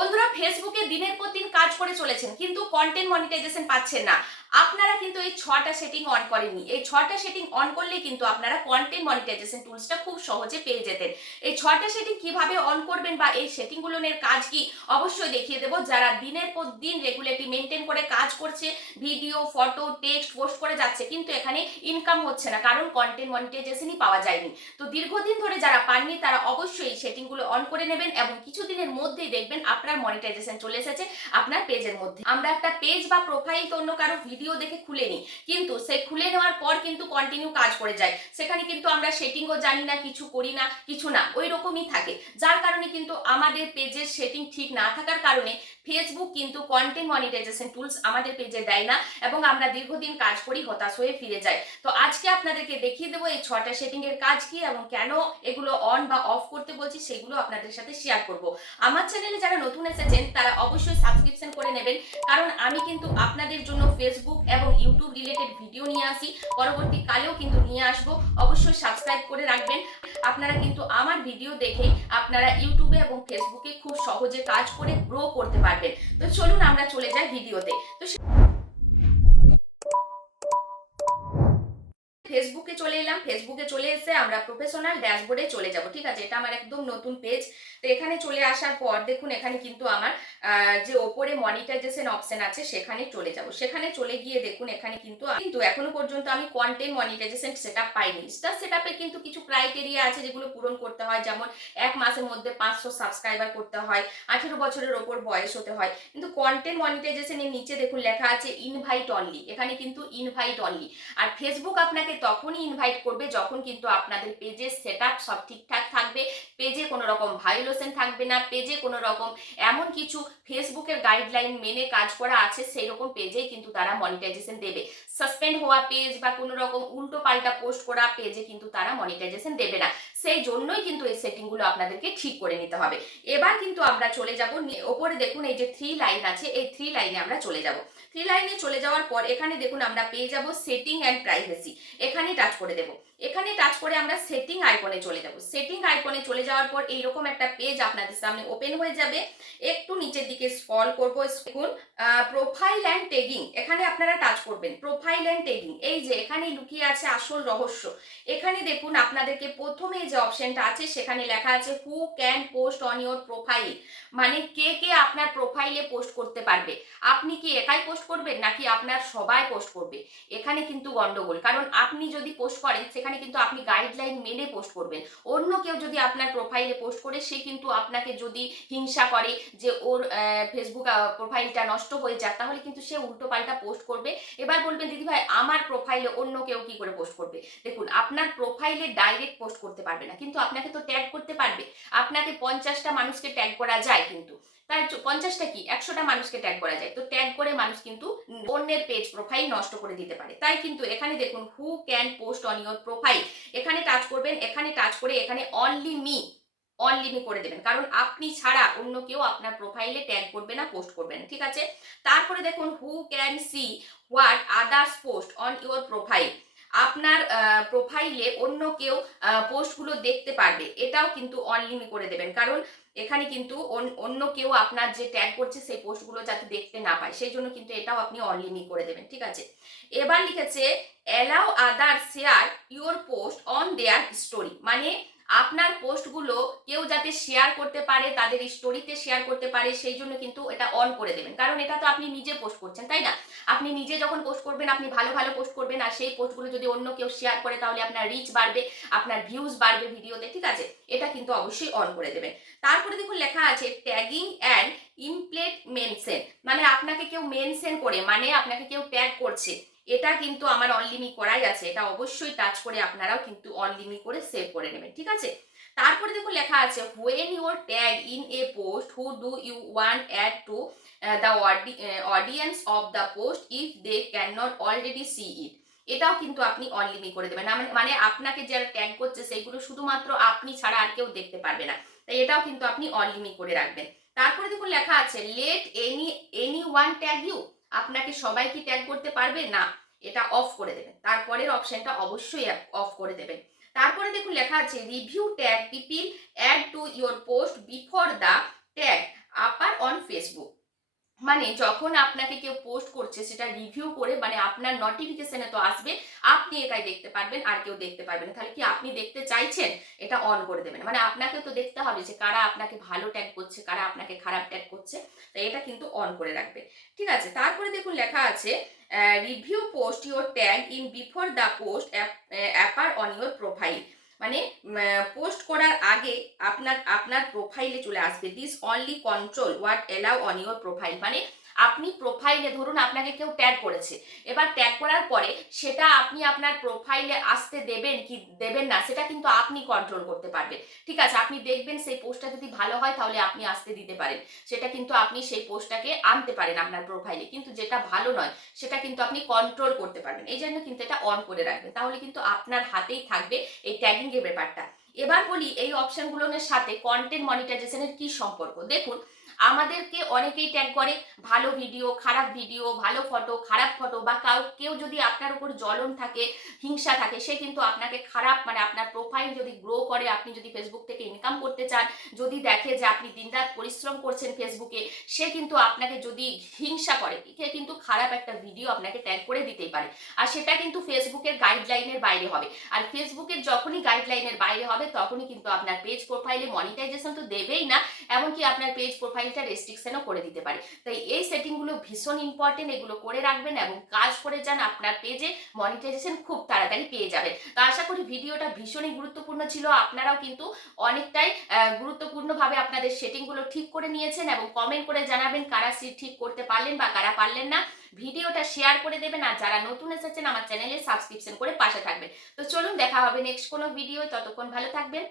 বন্ধুরা, ফেসবুকে দিনের পর দিন কাজ করে চলেছেন কিন্তু কন্টেন্ট মনিটাইজেশন পাচ্ছেন না। আপনারা কিন্তু এই 6টা সেটিং অন করেননি। এই 6টা সেটিং অন করলে কিন্তু আপনারা কন্টেন্ট মনিটাইজেশন টুলসটা খুব সহজে পেয়ে যেতেন। এই 6টা সেটিং কিভাবে অন করবেন বা এই সেটিংগুলোর কাজ কি অবশ্যই দেখিয়ে দেবো। যারা দিনের পর দিন রেগুলারিটি মেনটেন করে কাজ করছে, ভিডিও, ফটো, টেক্সট পোস্ট করে যাচ্ছে কিন্তু এখানে ইনকাম হচ্ছে না, কারণ কন্টেন্ট মনিটাইজেশনই পাওয়া যায়নি। তো দীর্ঘদিন ধরে যারা পাননি তারা অবশ্যই সেটিংগুলো অন করে নেবেন এবং কিছুদিনের মধ্যেই দেখবেন আপনার মনিটাইজেশন চলে এসেছে আপনার পেজের মধ্যে। আমরা একটা পেজ বা প্রোফাইল তো অন্য কারো ভিডিও দেখে খুলে নিই, কিন্তু সে খুলে নেওয়ার পর কিন্তু কন্টিনিউ কাজ করে যায়। সেখানে কিন্তু আমরা সেটিংও জানি না, কিছু করি না, কিছু না, ওই রকমই থাকে। যার কারণে কিন্তু আমাদের পেজের সেটিং ঠিক না থাকার কারণে ফেসবুক কিন্তু কন্টেন্ট মনিটাইজেশন টুলস আমাদের পেজে দেয় না এবং আমরা দীর্ঘদিন কাজ করি হতাশ হয়ে ফিরে যাই। তো আজকে আপনাদেরকে দেখিয়ে দেবো এই 6টা সেটিং এর কাজ কি এবং কেন এগুলো অন বা অফ করতে বলছি সেগুলো আপনাদের সাথে শেয়ার করব। আমার চ্যানেলে যারা নতুন এসেছেন তারা অবশ্যই সাবস্ক্রিপশন করে নেবেন, কারণ আমি কিন্তু আপনাদের জন্য ফেসবুক এবং ইউটিউব রিলেটেড ভিডিও নিয়ে আসি, পরবর্তীকালেও কিন্তু নিয়ে আসবো। অবশ্যই সাবস্ক্রাইব করে রাখবেন। আপনারা কিন্তু আমার ভিডিও দেখেই আপনারা ইউটিউবে এবং ফেসবুকে খুব সহজে কাজ করে গ্রো করতে পারবেন। তো চলুন আমরা চলে যাই ভিডিওতে। তো ফেসবুকে চলে এলাম। ফেসবুকে চলে এসে আমরা প্রফেশনাল ড্যাশবোর্ডে চলে যাব। ঠিক আছে, এটা আমার একদম নতুন পেজ। তো এখানে চলে আসার পর দেখুন এখানে কিন্তু আমার যে ওপরে মনিটাইজেশন অপশন আছে সেখানে চলে যাব। সেখানে চলে গিয়ে দেখুন এখানে কিন্তু এখনো পর্যন্ত আমি কন্টেন্ট মনিটাইজেশন সেটআপ পাইনি। সেটআপের কিন্তু কিছু ক্রাইটেরিয়া আছে যেগুলো পূরণ করতে হয়, যেমন 1 মাসের মধ্যে 500 সাবস্ক্রাইবার করতে হয়, 18 বছরের ওপর বয়স হতে হয়। কিন্তু কন্টেন্ট মনিটাইজেশনের নিচে দেখুন লেখা আছে ইনভাইট অনলি। এখানে কিন্তু ইনভাইট অনলি। আর ফেসবুক আপনাকে তখনই ইনভাইট করবে যখন কিন্তু আপনাদের পেজের সেটআপ সব ঠিকঠাক থাকবে, পেজে কোনো রকম ভায়োলেশন থাকবে না, পেজে কোনো রকম এমন কিছু ফেসবুকের গাইডলাইন মেনে কাজ করা আছে সেই রকম পেজেই কিন্তু তারা মনিটাইজেশন দেবে। সাসপেন্ড হওয়া পেজ বা কোনো রকম উল্টো পাল্টা পোস্ট করা পেজে কিন্তু তারা মনিটাইজেশন দেবে না। সেই জন্যই কিন্তু এই সেটিংগুলো আপনাদেরকে ঠিক করে নিতে হবে। এবার কিন্তু আমরা চলে যাব, ওপরে দেখুন এই যে 3 লাইন আছে, এই 3 লাইনে আমরা চলে যাব। 3 লাইনে চলে যাওয়ার পর এখানে দেখুন আমরা পেয়ে যাব সেটিং অ্যান্ড প্রাইভেসি। এখানে টাচ করে দেব। এখানে টাচ করে আমরা সেটিং আইকনে চলে যাব। সেটিং আইকনে চলে যাওয়ার পর এইরকম একটা পেজ আপনাদের সামনে ওপেন হয়ে যাবে। একটু নিচের দিকে স্ক্রল করব, দেখুন প্রোফাইল অ্যান্ড ট্যাগিং, এখানে আপনারা টাচ করবেন। প্রোফাইল অ্যান্ড ট্যাগিং, এই যে এখানে লুকিয়ে আছে আসল রহস্য। এখানে দেখুন আপনাদেরকে প্রথমে যে অপশনটা আছে সেখানে লেখা আছে who can post on your profile, মানে কে কে আপনার প্রোফাইলে পোস্ট করতে পারবে। আপনি কি একাই পোস্ট করবেন নাকি আপনার সবাই পোস্ট করবে? এখানে কিন্তু গন্ডগোল, কারণ আপনি যদি পোস্ট করেন সেখানে কিন্তু আপনি গাইডলাইন মেনে পোস্ট করবেন। অন্য কেউ যদি আপনার প্রোফাইলে পোস্ট করে সে কিন্তু আপনাকে যদি হিংসা করে যে ওর ফেসবুক প্রোফাইলটা নষ্ট হয়ে যাক, তাহলে কিন্তু সে উল্টো পাল্টা পোস্ট করবে। এবার বলবেন দিদি ভাই আমার প্রোফাইলে অন্য কেউ কি করে পোস্ট করবে? দেখুন আপনার প্রোফাইলে ডাইরেক্ট পোস্ট করতে পারবে না, কিন্তু আপনাকে তো ট্যাগ করতে পারবে। আপনাকে 50টা মানুষকে ট্যাগ করা যায়, কিন্তু তাই 50টা কি 100টা মানুষকে ট্যাগ করা যায়। তো ট্যাগ করে মানুষ কিন্তু অন্যের পেজ প্রোফাইল নষ্ট করে দিতে পারে। তাই কিন্তু এখানে দেখুন who can post on your profile, এখানে টাচ করবেন। এখানে টাচ করে এখানে অনলি মি, অনলি মি করে দেবেন, কারণ আপনি ছাড়া অন্য কেউ আপনার প্রোফাইলে ট্যাগ করবে না, পোস্ট করবে না। ঠিক আছে, তারপরে দেখুন who can see what others post on your profile, আপনার প্রোফাইলে অন্য কেউ পোস্টগুলো দেখতে পারবে, এটাও কিন্তু অনলিমি করে দেবেন, কারণ এখানে কিন্তু অন্য কেউ আপনার যে ট্যাগ করছে সেই পোস্টগুলো যাতে দেখতে না পায়, সেই জন্য কিন্তু এটাও আপনি অনলিমি করে দেবেন। ঠিক আছে, এবার লিখেছে allow other share your post on their story, মানে আপনার পোস্টগুলো কেউ যাতে শেয়ার করতে পারে, তাদের স্টোরিতে শেয়ার করতে পারে, সেই জন্য কিন্তু এটা অন করে দেবেন, কারণ এটা তো আপনি নিজে পোস্ট করছেন, তাই না? আপনি নিজে যখন পোস্ট করবেন আপনি ভালো ভালো পোস্ট করবেন, আর সেই পোস্টগুলো যদি অন্য কেউ শেয়ার করে তাহলে আপনার রিচ বাড়বে, আপনার ভিউজ বাড়বে ভিডিওতে। ঠিক আছে, এটা কিন্তু অবশ্যই অন করে দেবেন। তারপরে দেখুন লেখা আছে ট্যাগিং অ্যান্ড ইমপ্লেট মেনশন, মানে আপনাকে কেউ মেনশন করে, মানে আপনাকে কেউ ট্যাগ করছে, এটা কিন্তু আমার অনলিমি করাই আছে, এটা অবশ্যই টাচ করে আপনারাও কিন্তু অনলিমি করে সেভ করে নেবেন। ঠিক আছে, তারপরে দেখুন লেখা আছে when your tag in a post who do you want add to the audience of the post if they can not already see it, এটাও কিন্তু আপনি অনলিমি করে দেবেন, মানে আপনাকে যারা ট্যাগ করছে সেইগুলো শুধুমাত্র আপনি ছাড়া আর কেউ দেখতে পারবে না, তাই এটাও কিন্তু আপনি অনলিমি করে রাখবেন। তারপরে দেখুন লেখা আছে let anyone tag you, আপনাকে সবাই কি ট্যাগ করতে পারবে না, এটা অফ করে দেবেন। তারপরের অপশনটা অবশ্যই অফ করে দেবেন। তারপরে দেখুন লেখা আছে review tag people add to your post before the tag appear on Facebook. মানে যখন আপনাকে কেউ পোস্ট করছে সেটা রিভিউ করে, মানে আপনার নোটিফিকেশনে তো আসবে, আপনি একাই দেখতে পারবেন, আর কেউ দেখতে পারবে না। তাহলে কি আপনি দেখতে চাইছেন? এটা অন করে দেবেন। মানে আপনাকে তো দেখতে হবে যে কারা আপনাকে ভালো ট্যাগ করছে, কারা আপনাকে খারাপ ট্যাগ করছে। তো এটা কিন্তু অন করে রাখবে। ঠিক আছে? তারপরে দেখুন লেখা আছে review post your tag in before the post upper on your profile. মানে পোস্ট করার আগে আপনার আপনার প্রোফাইলে চলে আসবে। This only control what allow on your profile. মানে আপনি প্রোফাইলে, ধরুন আপনাকে কেউ ট্যাগ করেছে, এবার ট্যাগ করার পরে সেটা আপনি আপনার প্রোফাইলে আসতে দেবেন কি দেবেন না, সেটা কিন্তু আপনি কন্ট্রোল করতে পারবেন। ঠিক আছে? আপনি দেখবেন সেই পোস্টটা যদি ভালো হয় তাহলে আপনি আসতে দিতে পারেন, সেটা কিন্তু আপনি সেই পোস্টটাকে আনতে পারেন আপনার প্রোফাইলে। কিন্তু যেটা ভালো নয় সেটা কিন্তু আপনি কন্ট্রোল করতে পারবেন। এই জন্য কিন্তু এটা অন করে রাখবেন, তাহলে কিন্তু আপনার হাতেই থাকবে এই ট্যাগিং এর ব্যাপারটা। এবার বলি এই অপশনগুলোর সাথে কন্টেন্ট মনিটাইজেশনের কি সম্পর্ক। দেখুন, আমাদেরকে অনেকেই ট্যাগ করে, ভালো ভিডিও, খারাপ ভিডিও, ভালো ফটো, খারাপ ফটো, বা কেউ যদি আপনার উপর জ্বলন থাকে, হিংসা থাকে, সে কিন্তু আপনাকে খারাপ, মানে আপনার প্রোফাইল যদি গ্রো করে, আপনি যদি ফেসবুক থেকে ইনকাম করতে চান, যদি দেখে যে আপনি দিনরাত পরিশ্রম করছেন ফেসবুকে, সে কিন্তু আপনাকে যদি হিংসা করে, সে কিন্তু খারাপ একটা ভিডিও আপনাকে ট্যাগ করে দিতেই পারে। আর সেটা কিন্তু ফেসবুকের গাইডলাইনের বাইরে হবে। আর ফেসবুকের যখনই গাইডলাইনের বাইরে হবে তখনই কিন্তু আপনার পেজ প্রোফাইলে মনিটাইজেশন তো দেবেই না, এমনকি আপনার পেজ প্রোফাইলটা রেস্ট্রিকশনও করে দিতে পারে। তাই এই সেটিংগুলো ভীষণ ইম্পর্টেন্ট, এগুলো করে রাখবেন এবং কাজ করে যান, আপনার পেজে মনিটাইজেশন খুব তাড়াতাড়ি পেয়ে যাবেন। তো আশা করি ভিডিওটা ভীষণই গুরুত্বপূর্ণ ছিল। আপনারাও কিন্তু অনেকটাই গুরুত্বপূর্ণভাবে আপনাদের সেটিংগুলো ঠিক করে নিয়েছেন, এবং কমেন্ট করে জানাবেন কারা ঠিক করতে পারলেন বা কারা পারলেন না। ভিডিওটা শেয়ার করে দেবেন, আর যারা নতুন এসেছেন আমার চ্যানেলে সাবস্ক্রিপশন করে পাশে থাকবেন। তো চলুন, দেখা হবে নেক্সট কোনো ভিডিও। ততক্ষণ ভালো থাকবেন।